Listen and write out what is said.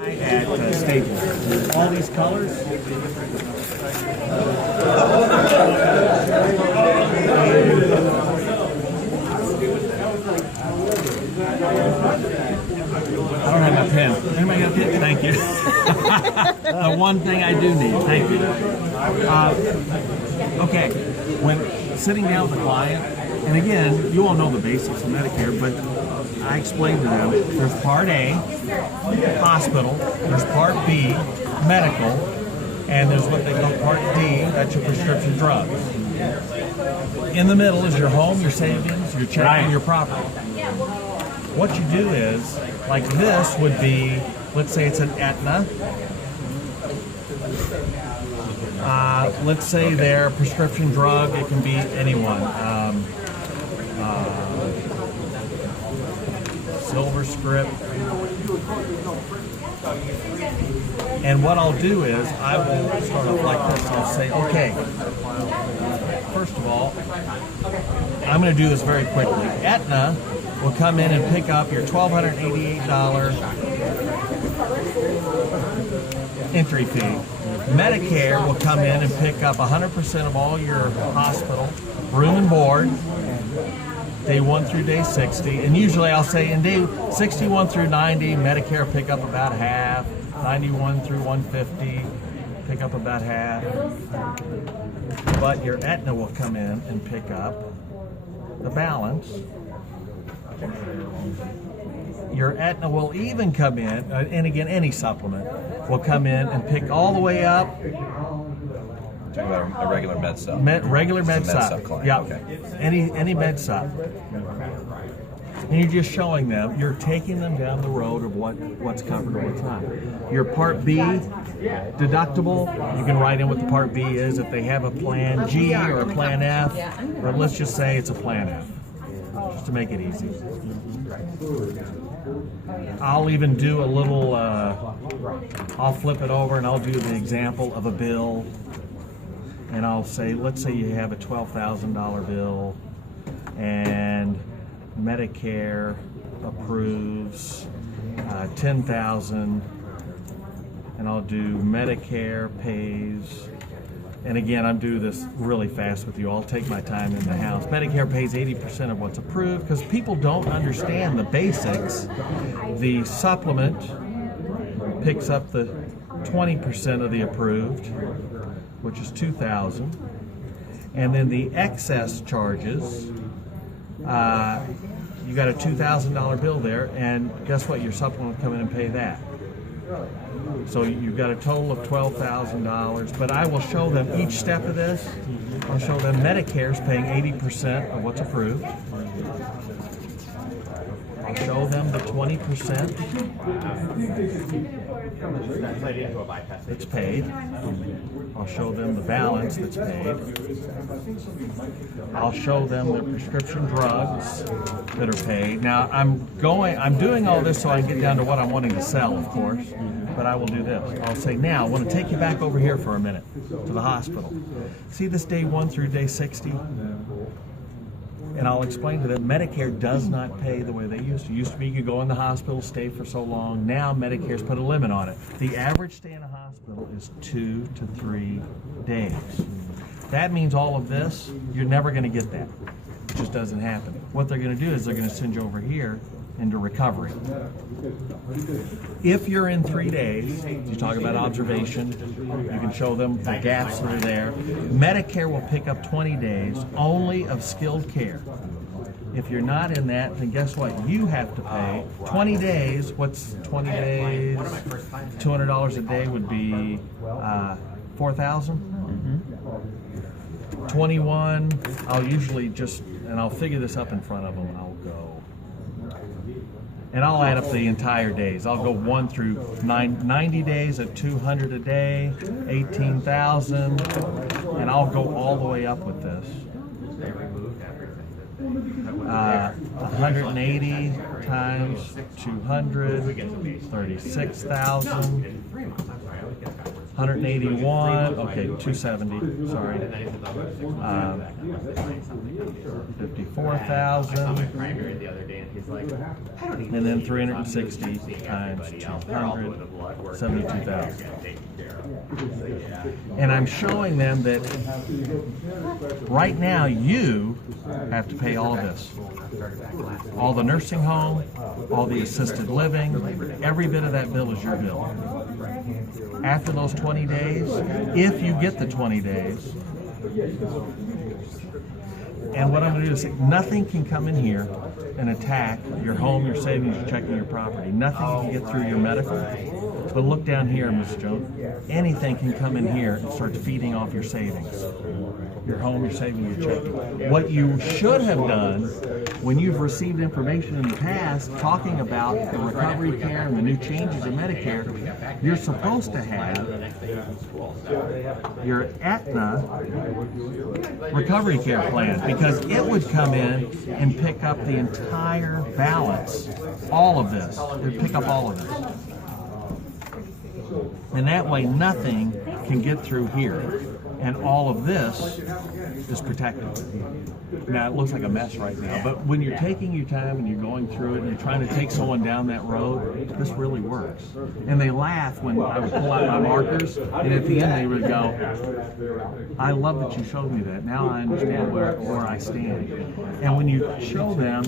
At Staples. All these colors. I don't have my pen. Anybody got a pen? Thank you. The one thing I do need. Thank you. Okay, when sitting down with a client, and again, you all know the basics of Medicare, but I explain to them, there's Part A, hospital, there's Part B, medical, and there's what they call Part D, that's your prescription drugs. In the middle is your home, your savings, your checking, your property. What you do is, like this would be, let's say it's an Aetna. Let's say their prescription drug, it can be anyone. Silver Script. And what I'll do is I will start off like this. I'll say, okay, first of all, I'm going to do this very quickly. Aetna will come in and pick up your $1,288 entry fee. Medicare will come in and pick up 100% of all your hospital, room and board, day 1 through day 60, and usually I'll say in day 61 through 90, Medicare will pick up about half, 91 through 150, pick up about half, but your Aetna will come in and pick up the balance. Your Aetna will even come in, and again, any supplement, will come in and pick all the way up. Talking about a regular med sub. Regular med sub. Yeah. Okay. Any med sub. And you're just showing them, you're taking them down the road of what's covered over time. Your Part B deductible, you can write in what the Part B is. If they have a Plan G or a Plan F, or let's just say it's a Plan F, just to make it easy. I'll even do a little, I'll flip it over and I'll do the example of a bill. And I'll say, let's say you have a $12,000 bill and Medicare approves $10,000, and I'll do Medicare pays, and again, I'm doing this really fast with you. I'll take my time in the house. Medicare pays 80% of what's approved because people don't understand the basics. The supplement picks up the 20% of the approved, which is $2,000, and then the excess charges, you got a $2,000 bill there, and guess what? Your supplement will come in and pay that. So you've got a total of $12,000, but I will show them each step of this. I'll show them Medicare's paying 80% of what's approved. I'll show them the 20% that's paid. I'll show them the balance that's paid. I'll show them the prescription drugs that are paid. Now I'm doing all this so I can get down to what I'm wanting to sell, of course, but I will do this. I'll say, now I want to take you back over here for a minute to the hospital. See this day 1 through day 60? And I'll explain to them, Medicare does not pay the way they used to. Used to be you could go in the hospital, stay for so long. Now Medicare's put a limit on it. The average stay in a hospital is 2 to 3 days. That means all of this, you're never going to get that. It just doesn't happen. What they're going to do is they're going to send you over here into recovery. If you're in 3 days, you talk about observation, you can show them the gaps that are there. Medicare will pick up 20 days only of skilled care. If you're not in that, then guess what? You have to pay 20 days. What's 20 days? $200 a day would be $4,000. 21, I'll usually just, and I'll figure this up in front of them, I'll go, and I'll add up the entire days. I'll go 1 through 90 days at $200 a day, 18,000, and I'll go all the way up with this. 180 times 200, 36,000. 181, okay, 270, sorry. 54,000. And then 360 times 200, 72,000. And I'm showing them that right now you have to pay all of this. All the nursing home, all the assisted living, every bit of that bill is your bill. After those 20 days, if you get the 20 days, and what I'm going to do is say, nothing can come in here and attack your home, your savings, your checking, your property. Nothing can get through your medical. But look down here, Ms. Jones. Anything can come in here and start feeding off your savings. Your home, your savings, your checking. What you should have done when you've received information in the past talking about the recovery care and the new changes in Medicare, you're supposed to have your Aetna recovery care plan, because it would come in and pick up the entire balance, all of this. It would pick up all of this. And that way nothing can get through here. And all of this is protected. Now it looks like a mess right now, but when you're taking your time and you're going through it and you're trying to take someone down that road, this really works. And they laugh when I would pull out my markers, and at the end they would go, I love that you showed me that. Now I understand where I stand. And when you show them